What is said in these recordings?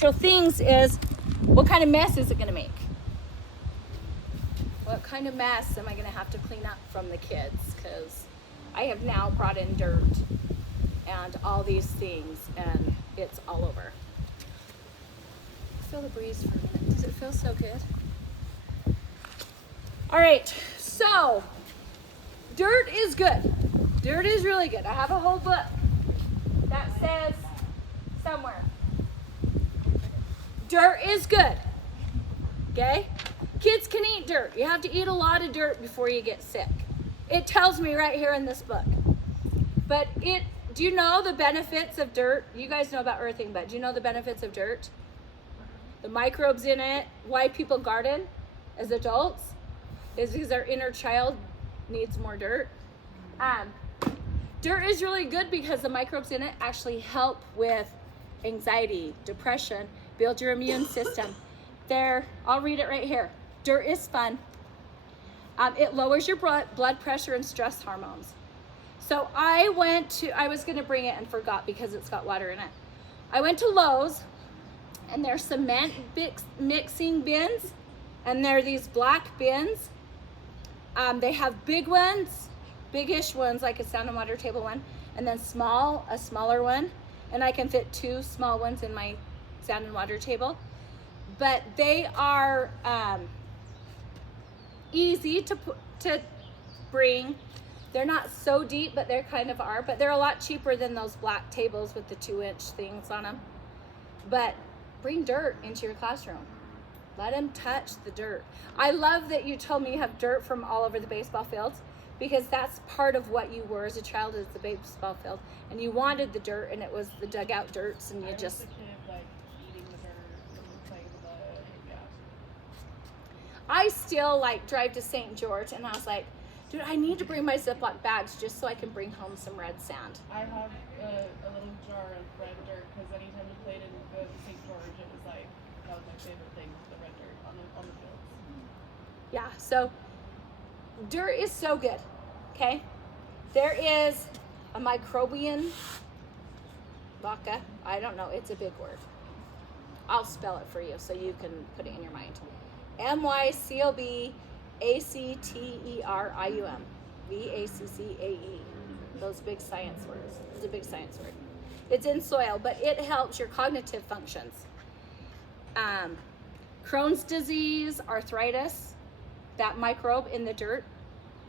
natural things is, what kind of mess is it going to make? What kind of mess am I going to have to clean up from the kids? Because I have now brought in dirt and all these things, and it's all over. Feel the breeze for a minute. Does it feel so good? All right, so dirt is good. Dirt is really good. I have a whole book that says somewhere, dirt is good. Okay? Kids can eat dirt. You have to eat a lot of dirt before you get sick. It tells me right here in this book. But do you know the benefits of dirt? You guys know about earthing, but do you know the benefits of dirt? The microbes in it, why people garden as adults, is because our inner child needs more dirt. Dirt is really good because the microbes in it actually help with anxiety, depression, build your immune system. I'll read it right here. Dirt is fun. It lowers your blood pressure and stress hormones. So I was gonna bring it and forgot because it's got water in it. I went to Lowe's, and there's cement mixing bins, and they're these black bins. They have big ones, biggish ones like a sand and water table one, and then a smaller one, and I can fit 2 small ones in my sand and water table. But they are easy to bring. They're not so deep, but they kind of are. But they're a lot cheaper than those black tables with the 2-inch things on them. But bring dirt into your classroom. Let them touch the dirt. I love that you told me you have dirt from all over the baseball fields, because that's part of what you were as a child, is the baseball field. And you wanted the dirt, and it was the dugout dirts, and you just... I still drive to St. George, and I was like, dude, I need to bring my Ziploc bags just so I can bring home some red sand. I have a little jar of red dirt, because anytime we played in St. George, it was that was my favorite thing, the red dirt on the fields. Yeah, so dirt is so good, okay? There is a microbian vodka. I don't know, it's a big word. I'll spell it for you so you can put it in your mind. MYCOBACTERIUM. VACCAE. Those big science words. It's a big science word. It's in soil, but it helps your cognitive functions. Crohn's disease, arthritis, that microbe in the dirt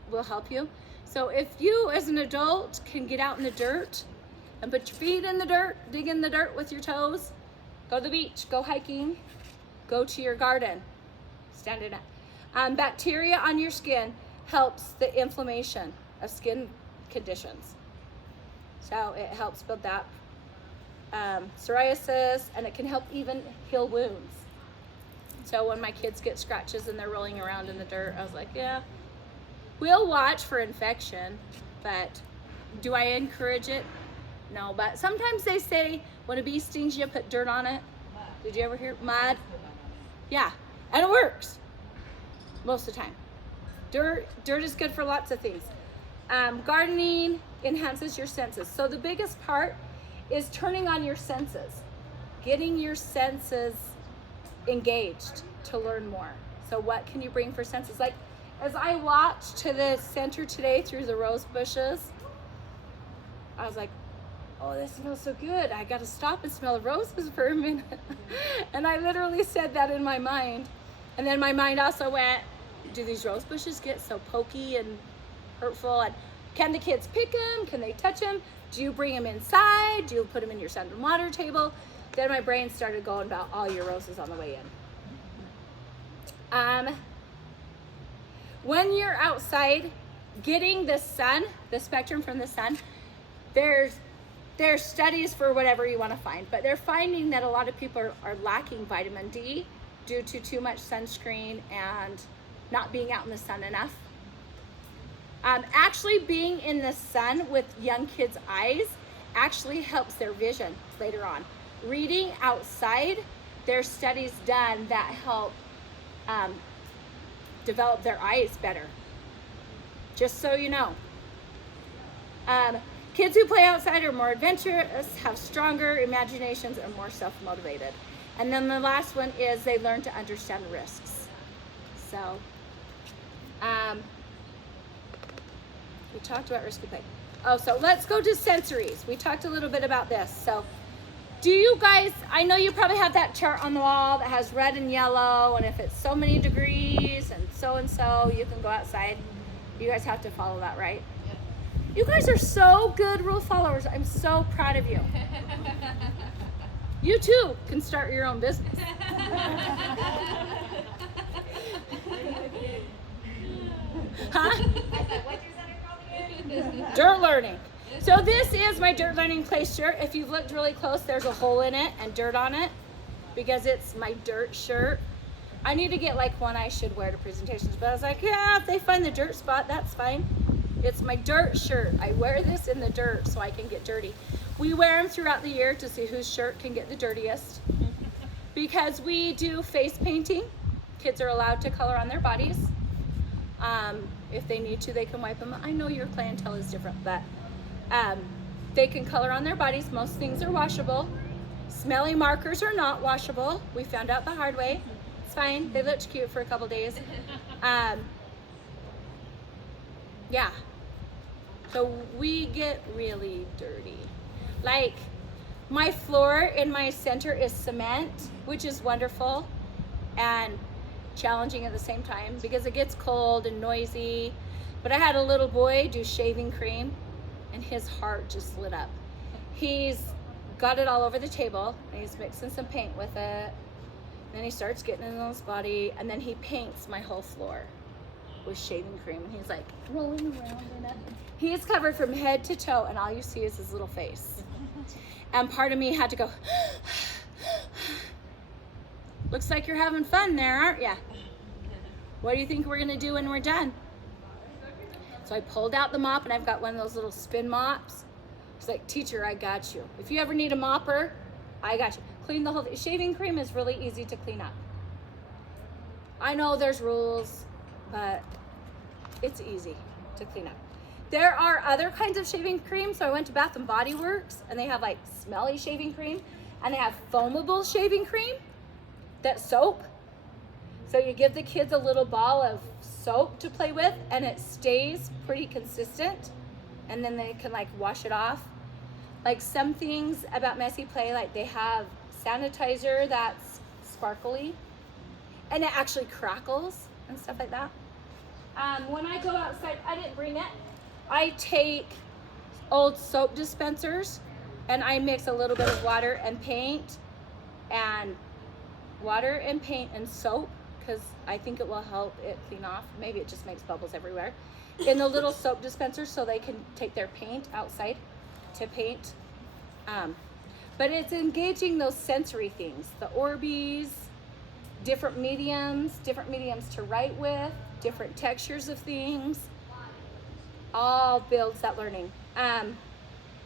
will help you. So if you as an adult can get out in the dirt and put your feet in the dirt, dig in the dirt with your toes, go to the beach, go hiking, go to your garden, stand in it. Bacteria on your skin helps the inflammation of skin conditions. So it helps build that. Psoriasis, and it can help even heal wounds. So when my kids get scratches and they're rolling around in the dirt, I was like, yeah, we'll watch for infection, but do I encourage it? No, but sometimes they say when a bee stings you, put dirt on it. Did you ever hear mud? Yeah, and it works most of the time. Dirt is good for lots of things. Gardening enhances your senses. So the biggest part is turning on your senses, getting your senses engaged to learn more. So what can you bring for senses? Like as I walked to the center today through the rose bushes, I was like, oh, this smells so good. I got to stop and smell the roses for a minute. And I literally said that in my mind. And then my mind also went, do these rose bushes get so pokey and hurtful? And can the kids pick them? Can they touch them? Do you bring them inside? Do you put them in your sand and water table? Then my brain started going about all your roses on the way in. When you're outside getting the sun, the spectrum from the sun, there's studies for whatever you want to find, but they're finding that a lot of people are lacking vitamin D due to too much sunscreen and not being out in the sun enough. Actually being in the sun with young kids' eyes actually helps their vision later on. Reading outside, there's studies done that help develop their eyes better. Just so you know. Kids who play outside are more adventurous, have stronger imaginations, and more self-motivated. And then the last one is they learn to understand risks. So, we talked about risky play. Oh, so let's go to sensories. We talked a little bit about this. So, do you guys, I know you probably have that chart on the wall that has red and yellow, and if it's so many degrees and so, you can go outside. You guys have to follow that, right? Yeah. You guys are so good rule followers. I'm so proud of you. You too can start your own business. Huh? Dirt learning. So this is my dirt learning place shirt. If you've looked really close, there's a hole in it and dirt on it because it's my dirt shirt. I need to get like one I should wear to presentations, but I was like, yeah, if they find the dirt spot, that's fine. It's my dirt shirt. I wear this in the dirt so I can get dirty. We wear them throughout the year to see whose shirt can get the dirtiest. Because we do face painting. Kids are allowed to color on their bodies. If they need to, they can wipe them. I know your clientele is different, but they can color on their bodies. Most things are washable. Smelly markers are not washable. We found out the hard way. It's fine. They looked cute for a couple days. Yeah. So we get really dirty. Like, my floor in my center is cement, which is wonderful and challenging at the same time because it gets cold and noisy. But I had a little boy do shaving cream and his heart just lit up. He's got it all over the table and he's mixing some paint with it. Then he starts getting it on his body and then he paints my whole floor with shaving cream and he's like rolling around in it. He's covered from head to toe and all you see is his little face. And part of me had to go, looks like you're having fun there, aren't ya? What do you think we're gonna do when we're done? So I pulled out the mop and I've got one of those little spin mops. He's like, teacher, I got you. If you ever need a mopper, I got you. Clean the whole thing. Shaving cream is really easy to clean up. I know there's rules, but it's easy to clean up. There are other kinds of shaving cream. So I went to Bath and Body Works and they have like smelly shaving cream and they have foamable shaving cream that's soap. So you give the kids a little ball of soap to play with and it stays pretty consistent and then they can like wash it off. Like some things about messy play, like they have sanitizer that's sparkly and it actually crackles and stuff like that. When I go outside, I didn't bring it. I take old soap dispensers and I mix a little bit of water and paint and soap because I think it will help it clean off. Maybe it just makes bubbles everywhere. In the little soap dispensers so they can take their paint outside to paint. But it's engaging those sensory things, the Orbeez, different mediums to write with, different textures of things, all builds that learning.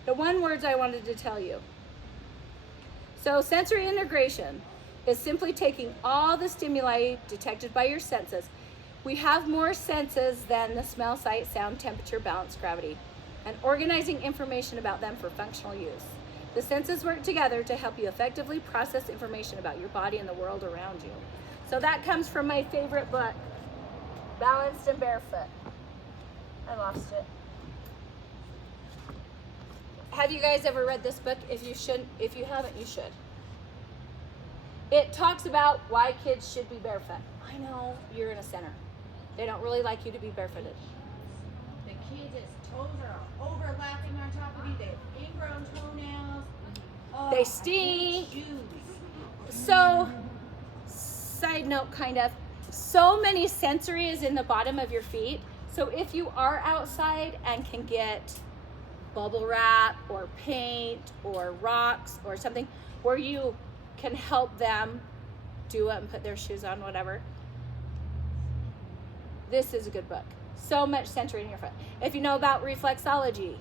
The one words I wanted to tell you. So sensory integration is simply taking all the stimuli detected by your senses. We have more senses than the smell, sight, sound, temperature, balance, gravity, and organizing information about them for functional use. The senses work together to help you effectively process information about your body and the world around you. So that comes from my favorite book, Balanced and Barefoot. I lost it. Have you guys ever read this book? If you haven't, you should. It talks about why kids should be barefoot. I know you're in a center. They don't really like you to be barefooted. The kids' toes are overlapping on top of you. They have ingrown toenails. Oh, They stink. shoes. So, side note kind of, so many sensory is in the bottom of your feet. So if you are outside and can get bubble wrap or paint or rocks or something where you can help them do it and put their shoes on, whatever, this is a good book. So much sensory in your foot. If you know about reflexology,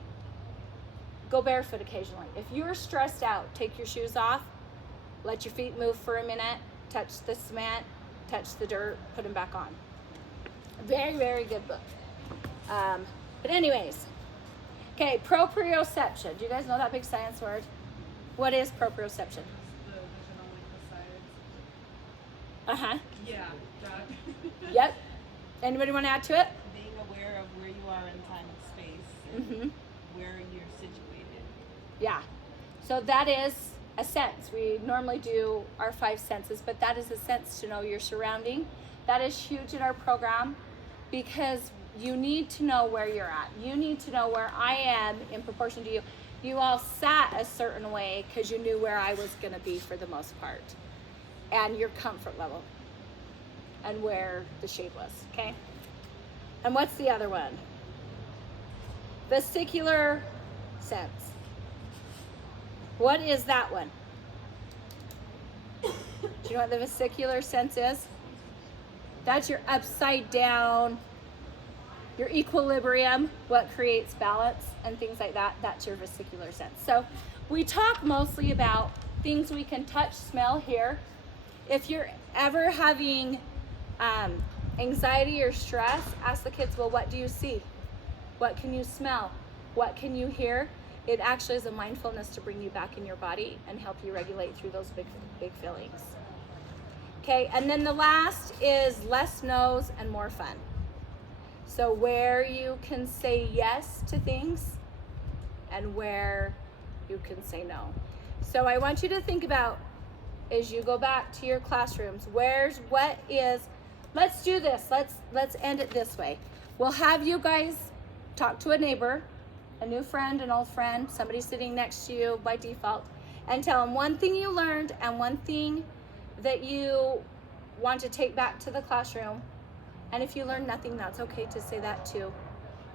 go barefoot occasionally. If you're stressed out, take your shoes off, let your feet move for a minute, touch the cement, touch the dirt, put them back on. Very, very good book. But anyways, okay, proprioception. Do you guys know that big science word? What is proprioception? The vision on like the side. Uh-huh. Yeah, that. Yep. Anybody want to add to it? Being aware of where you are in time and space, and Mm-hmm. where you're situated. Yeah. So that is a sense. We normally do our 5 senses, but that is a sense to know your surrounding. That is huge in our program because you need to know where you're at. You need to know where I am in proportion to you. You all sat a certain way because you knew where I was going to be for the most part, and your comfort level and where the shade was, okay? And what's the other one? Vesicular sense. What is that one? Do you know what the vesicular sense is? That's your upside down, your equilibrium, what creates balance and things like that. That's your vesicular sense. So we talk mostly about things we can touch, smell, hear. If you're ever having anxiety or stress, ask the kids, well, what do you see? What can you smell? What can you hear? It actually is a mindfulness to bring you back in your body and help you regulate through those big feelings. Okay, and then the last is less no's and more fun. So where you can say yes to things and where you can say no. So I want you to think about, as you go back to your classrooms, let's do this. Let's end it this way. We'll have you guys talk to a neighbor, a new friend, an old friend, somebody sitting next to you by default, and tell them one thing you learned and one thing that you want to take back to the classroom. And if you learn nothing, that's okay to say that too.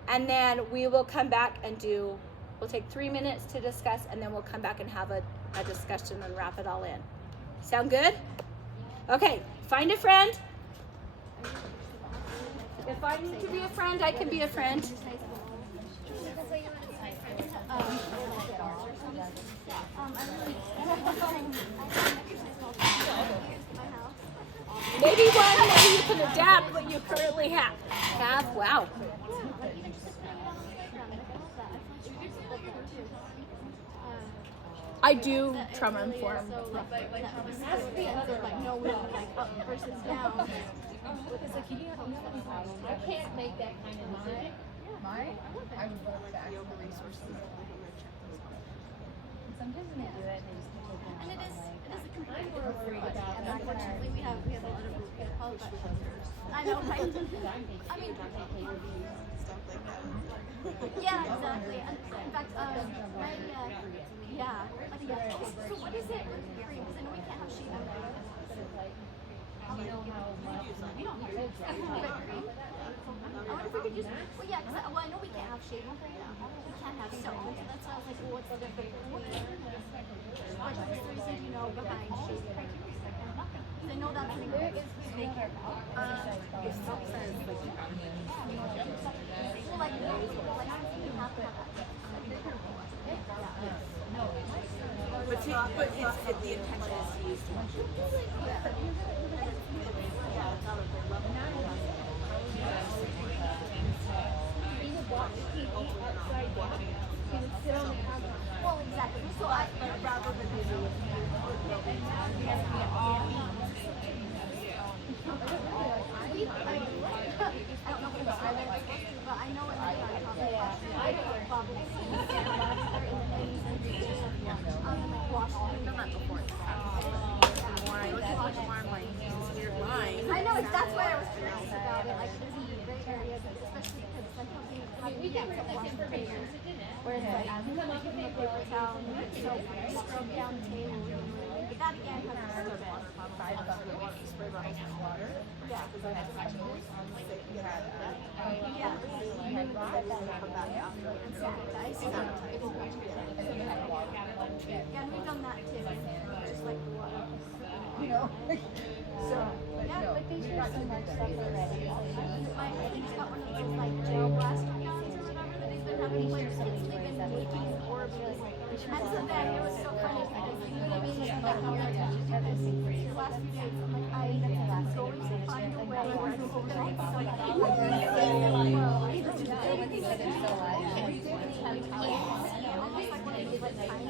And then we will come back and we'll take 3 minutes to discuss, and then we'll come back and have a discussion and wrap it all in. Sound good? Okay, find a friend. If I need to be a friend, I can be a friend. Maybe you can adapt what you currently have. Wow. I do trauma informed. I can't make that kind of music. I would love to ask the resources. Sometimes when they do it, they just keep taking And it is a complaint we're worried about. and unfortunately we have a lot of qualified. I know, right? I mean, yeah, exactly. And in fact, so what is it with hearing? Because I know we can't have sheep. You know how much we don't have kids, right? I wonder if we could just, I know we can't have shade. We can't have stone. So that's why I was like, well, what's the difference between, what is the reason, you know, behind shade? Because I know that's an daycare. Well, like, you have to have that. But the intention is to use too much. Well, exactly. So rather than I don't know if it's either, but I know in the bubbles I know, that's why I was curious about it. Like, there's these gray areas, especially because sometimes we get so much information. Whereas, like, you come up with a paper towel and you scrub down the table. But that again has a little bit. Yeah. Yeah, and we've done that too. Just like the water. So, yeah, but they share so much stuff already. He's got one of those like gel blaster guns or whatever that he's been having players since they've been making orbs. And so then it was so funny because you know what I mean? Like how they're the last few days, I'm like, I'm going to find a way where I can go back almost like one of these like tiny.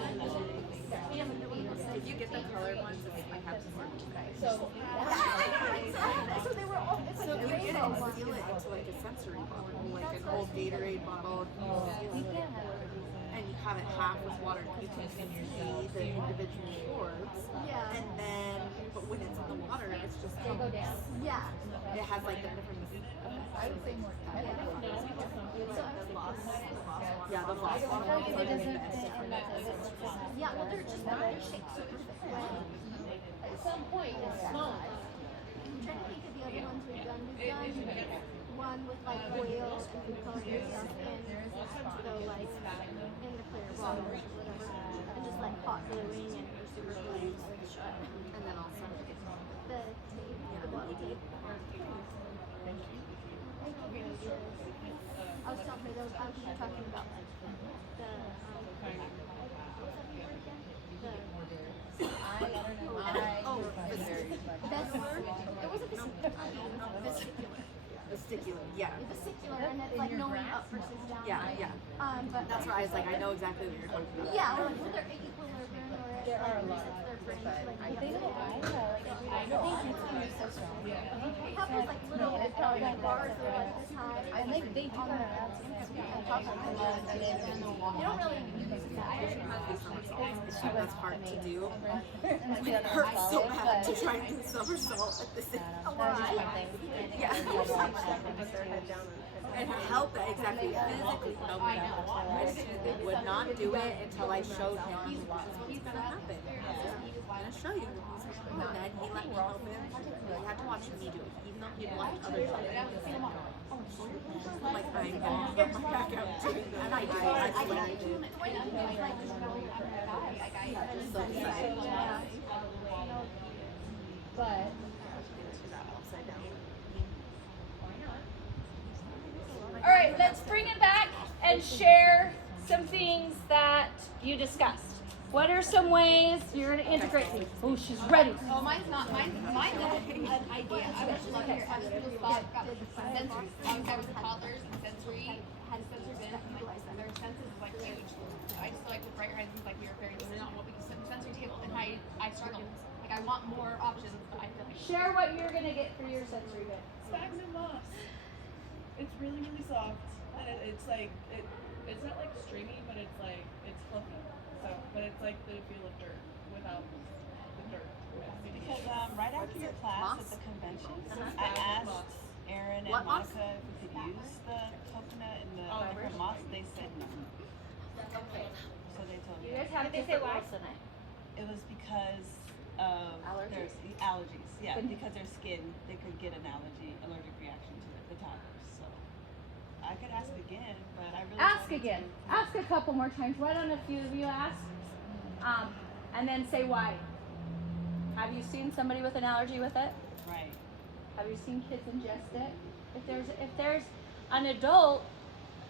If you get the colored ones, I have some more. So and seal it into like a sensory bottle, like an old Gatorade bottle, and you seal it. And you have it half with water. You can see the individual orbs. Yeah. And then, but when it's in the water, it's just They go down. Yeah. It has like the different. I would say more time. Yeah, the loss water. Yeah, well, they're just not shaped super different. At some point, it's small. I'm trying to think of the other ones we've done. We've done one with like oil and food coloring and stuff, and go like in the clear bottles or whatever, and just like hot gluing and super gluing shut. And then also The tape, the bottle tape. I was telling her those. I was talking about like the what was that word again? Vesicular. It wasn't vesticular, yeah. vesicular, and it's like knowing up versus down. Yeah. But That's why I was like, I know exactly what you're talking about. yeah, or like with their equilibrium or it like resets their brain to like They don't, I know. I know. You're so strong. we have these like little bars that are like this high. And they do run around sometimes. You don't really use that. That's hard to do. It hurts so bad to try and do somersault at the same time. Yeah. And help that exactly physically help me. I would not do it until I showed him this is what's gonna happen. I'm gonna show you. And then he let me help him. He had to watch me do it, even though he'd watched others do it. Like I'm gonna get my back out doing that. And I do. I swear I do. Just so excited. But All right, let's bring it back and share some things that you discussed. What are some ways you're going to integrate? Oh, she's ready. oh, mine's not. Mine's an idea. I would just love your sensory thought about sensory. I was with toddlers and sensory. Had sensory their senses is like huge. I just feel like with Bright Horizons, like we were very limited on what we could sensory table, and I struggle. Like I want more options, but I feel like Share what you're going to get for your sensory bit. Sphagnum moss. It's really, really soft. And it's like, it's not like stringy, but it's like, it's fluffy. So, but it's like the feel of dirt without the dirt. Because right after your class at the convention, I asked Aaron and What moss? Monica if we could use the coconut and the different moss. They said no. So they told You me guys have different rules tonight. it was because of their allergies. Yeah, because their skin, they could get an allergic reaction to it, the toddlers. So I could ask again, but I really Ask wanted again. to. Ask a couple more times. Why don't a few of you ask? And then say why. Have you seen somebody with an allergy with it? Right. Have you seen kids ingest it? If there's an adult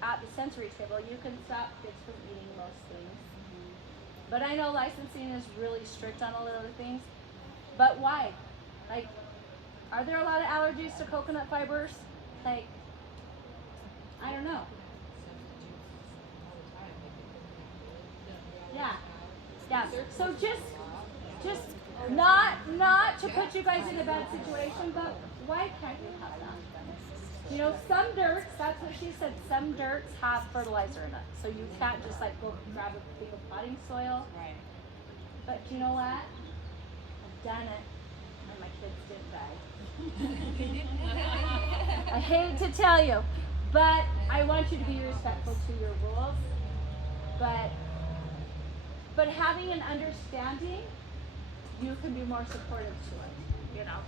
at the sensory table, you can stop kids from eating most things. But I know licensing is really strict on a lot of things. But why? Like, are there a lot of allergies to coconut fibers? Like, I don't know. Yeah. So just not to put you guys in a bad situation, but why can't you have that? You know, some dirts, that's what she said, some dirts have fertilizer in it. So you can't just like go grab a big of potting soil. Right. But you know what? I've done it, and my kids didn't die. I hate to tell you, but I want you to be respectful to your rules. But having an understanding, you can be more supportive to it, you know.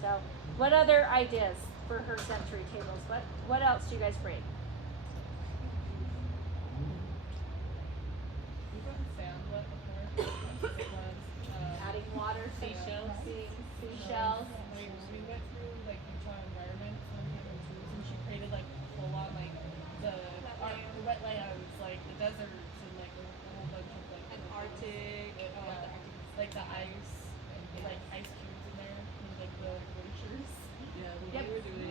So, what other ideas for her sensory tables? What else do you guys bring? We brought sand wet before. Adding water, seashells. Seashells. We went through like Utah environments and and she created like full on like the wetlands, like the deserts and like a whole bunch of like Arctic. like the ice, like ice cubes in there, and like the glaciers. Yep,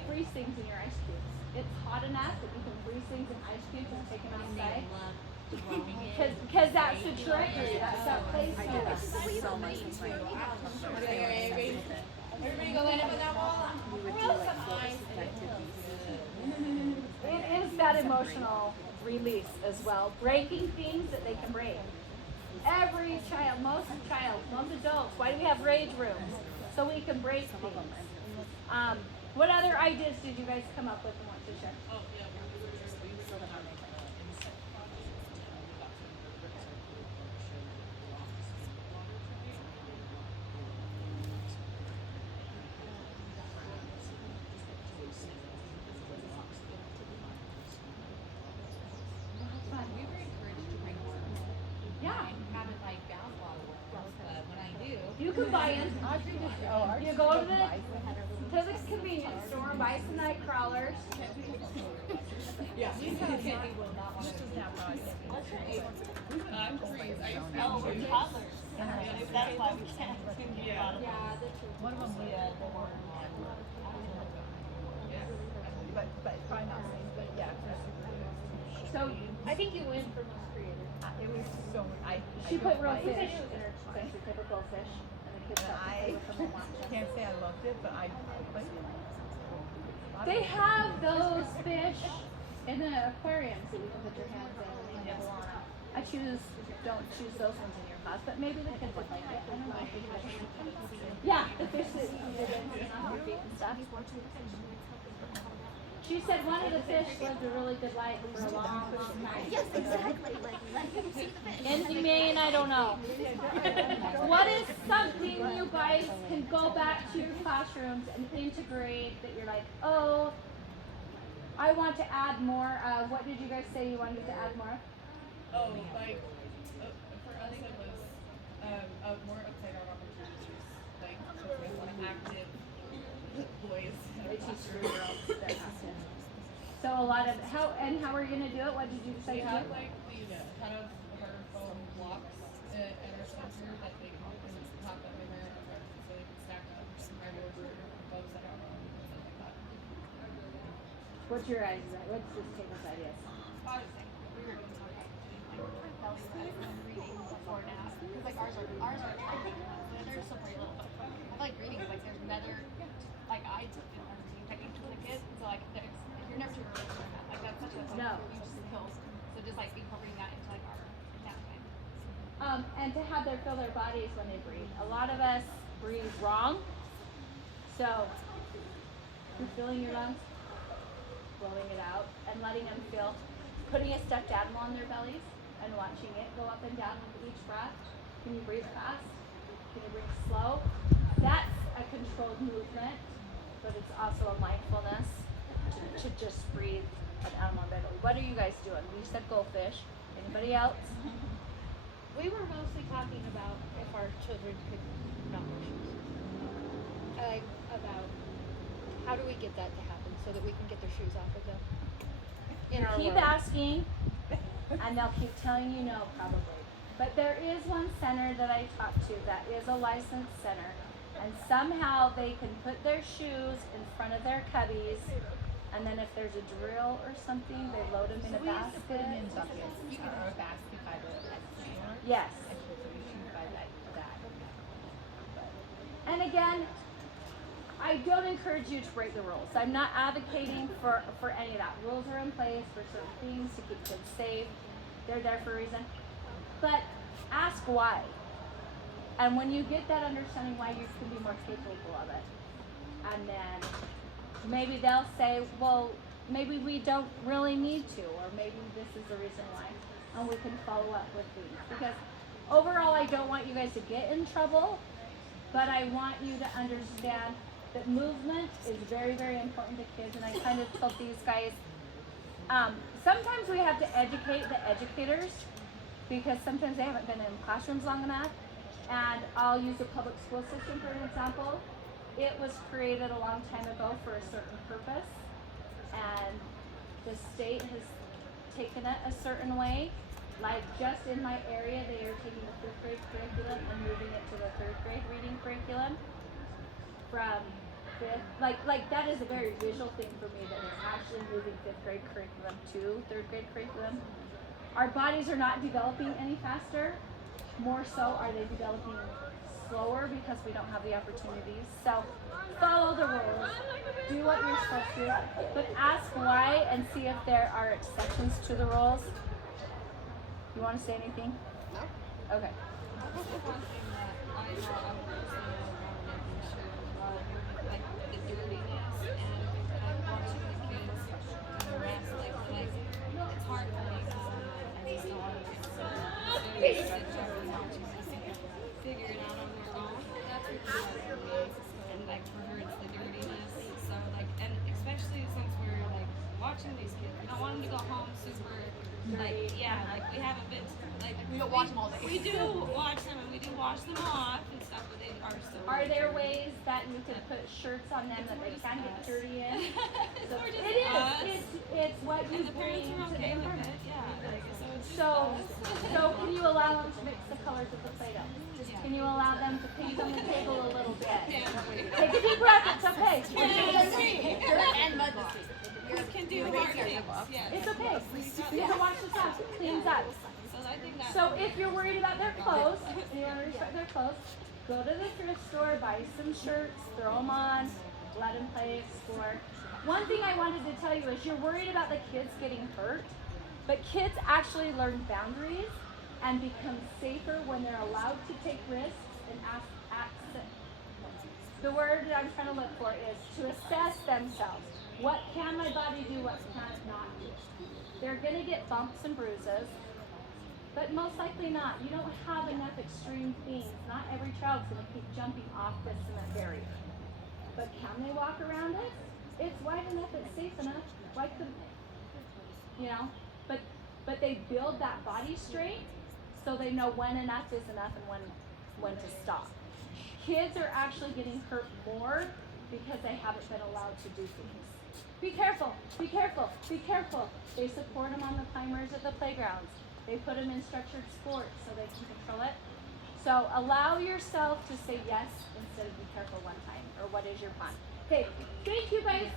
freeze things in your ice cubes. It's hot enough that you can freeze things in ice cubes and take them outside. Because that's the trickery. That's that place. So much. Everybody go line up on that wall. We would do like full emotional release as well. Breaking things that they can break. Every child, most adults, why do we have rage rooms? So we can break things. What other ideas did you guys come up with and want to share? We were encouraged to bring more. Yeah. And have it like balance a lot of work. But when I do, You can buy in. You go to the convenience store, buy some night crawlers. Yeah. I'm 3. I used to be Oh, we're two. toddlers. That's why we can't. Yeah. One of them, yeah. But probably not me. But yeah. So I think you win for most creative. It was so. she put real fish in her country, typical fish, and the kids got to play with them and watch them. Can't say I loved it, but I played it. They have those fish in the aquariums that you can put your hands in and they nibble on them. Don't choose those ones in your class, but maybe the kids would like it. I don't know. Yeah, the fish that you can get in on your feet and stuff. She said one of the fish lived a really good life for a long time. Yes, exactly. Like, let him see the fish. Inhumane, I don't know. What is something you guys can go back to your classrooms and integrate that you're like, oh, I want to add more of? What did you guys say you wanted to add more of? Oh, like for us it was more upside down opportunities. Like for example, active boys. They teach girls that have to. So a lot of how are you gonna do it? What did you We say to have do? like these kind of her foam blocks in our center that they can pop them in there so they can stack up some regular for folks that are something like that. What's your ideas? What's this table's ideas? honestly, we were doing something like reading before and after. Because like ours are I think they're still pretty little, but I feel like reading is like there's another like I took an unreading technique with the kids, so like there's you're never too early to learn that. Like that's such a No. huge skill. So just like incorporating that into like our nap time. And to have them feel their bodies when they breathe. A lot of us breathe wrong. So you're feeling your lungs, blowing it out, and letting them feel, putting a stuffed animal on their bellies and watching it go up and down with each breath. Can you breathe fast? Can you breathe slow? That's a controlled movement, but it's also a mindfulness to just breathe an animal on their belly. What are you guys doing? We said goldfish. Anybody else? We were mostly talking about if our children could not wear shoes. About how do we get that to happen so that we can get their shoes off of them. In our Keep world. asking, and they'll keep telling you no, probably. But there is one center that I talked to that is a licensed center, and somehow they can put their shoes in front of their cubbies, and then if there's a drill or something, they load them in a basket. Put them in buckets or a basket by the store. Yes. And so you shoot by that. And again, I don't encourage you to break the rules. I'm not advocating for any of that. Rules are in place for certain things to keep kids safe. They're there for a reason. But ask why. And when you get that understanding why, you can be more capable of it. And then maybe they'll say, well, maybe we don't really need to, or maybe this is the reason why. And we can follow up with things. Because overall, I don't want you guys to get in trouble, but I want you to understand that movement is very, very important to kids. And I kind of told these guys, sometimes we have to educate the educators because sometimes they haven't been in classrooms long enough. And I'll use the public school system for an example. It was created a long time ago for a certain purpose, and the state has taken it a certain way. Like just in my area, they are taking the 5th grade curriculum and moving it to the 3rd grade reading curriculum. From 5th, like that is a very visual thing for me that it's actually moving 5th grade curriculum to 3rd grade curriculum. Our bodies are not developing any faster. More so, are they developing slower because we don't have the opportunities. So follow the rules, do what you're supposed to, but ask why and see if there are exceptions to the rules. You want to say anything? No. Okay. One thing that I know I'm personally about making sure like the dirtiness and like watching the kids do wrestling, like it's hard for me because I just don't want to get very stitched up and watching them figure it out on their own. That's really hard for me. And like for her it's the dirtiness. So like, and especially since we're like watching these kids, we don't want them to go home super like, yeah, like we haven't been like We don't watch them all day. we do watch them and we do wash them off and stuff, but they are still. Are there ways that you can put shirts on them that they can get dirty in? So Or just it is. us. It's what you And the bring parents are to the okay with environment. it, yeah. Like, so it's just So, us. so can you allow them to mix the colors of the Play-Doh? Can you allow them to paint on the table a little bit? Take a deep breath. It's okay. Dirt and mud this week. Kids can do hard things. Yes. It's okay. You can wash this off. It cleans up. So I think that. So if you're worried about their clothes, and you want to respect their clothes, go to the thrift store, buy some shirts, throw them on, let them play, explore. One thing I wanted to tell you is you're worried about the kids getting hurt, but kids actually learn boundaries and become safer when they're allowed to take risks and the word that I'm trying to look for is to assess themselves. What can my body do? What can it not do? They're going to get bumps and bruises, but most likely not. You don't have enough extreme things. Not every child's going to keep jumping off this cement barrier. But can they walk around it? It's wide enough, it's safe enough. Why couldn't they? You know? But they build that body strength so they know when enough is enough and when to stop. Kids are actually getting hurt more because they haven't been allowed to do things. Be careful, be careful, be careful. They support them on the climbers at the playgrounds. They put them in structured sports so they can control it. So allow yourself to say yes instead of be careful one time, or what is your plan. Okay, thank you guys.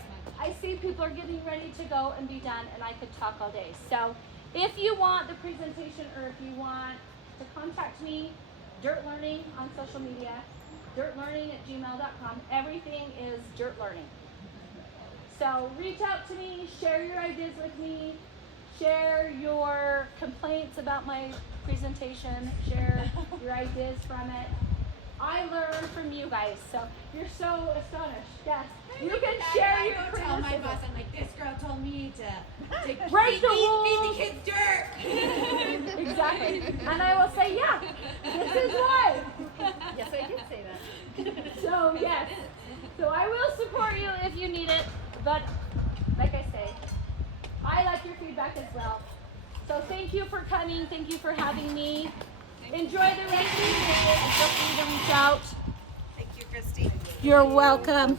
I see people are getting ready to go and be done, and I could talk all day. So if you want the presentation or if you want to contact me, Dirt Learning on social media, dirtlearning@gmail.com. Everything is Dirt Learning. So reach out to me, share your ideas with me, share your complaints about my presentation, share your ideas from it. I learn from you guys, so you're so astonished. Yes, you can share your Tell my criticism. boss, I'm like, this girl told me to Break the rules. feed the kids dirt. Exactly. And I will say, yeah, this is why. Yes, I did say that. So, yes. So I will support you if you need it. But, like I say, I like your feedback as well. So thank you for coming. Thank you for having me. Enjoy the rest of your day and feel free to reach out. Thank you, Christy. You're welcome.